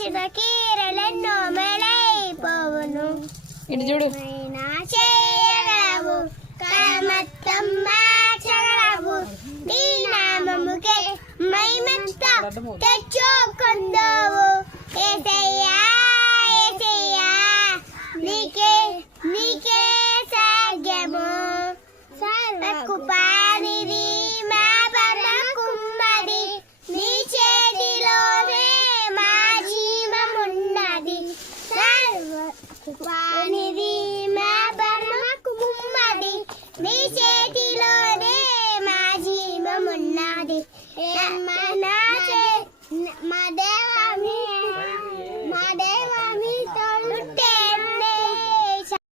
పేర్చిన కీరలెన్నో మెలైపోవును. ఇటు చూడు. చేయగలవు కరమత్తం మార్చగలవు నీ నామముకే మహిమంత తెచ్చుకుందావు. యేసయ్యా యేసయ్యా నీకే నీకే సాధ్యము. సర్వకృపానిధి మా పరమకుమ్మరి నీ చేతిలోనే మా జీవమున్నది. సర్వకృపానిధి మా పరమకుమ్మరి నీ చేతిలోనే మా జీవమున్నది.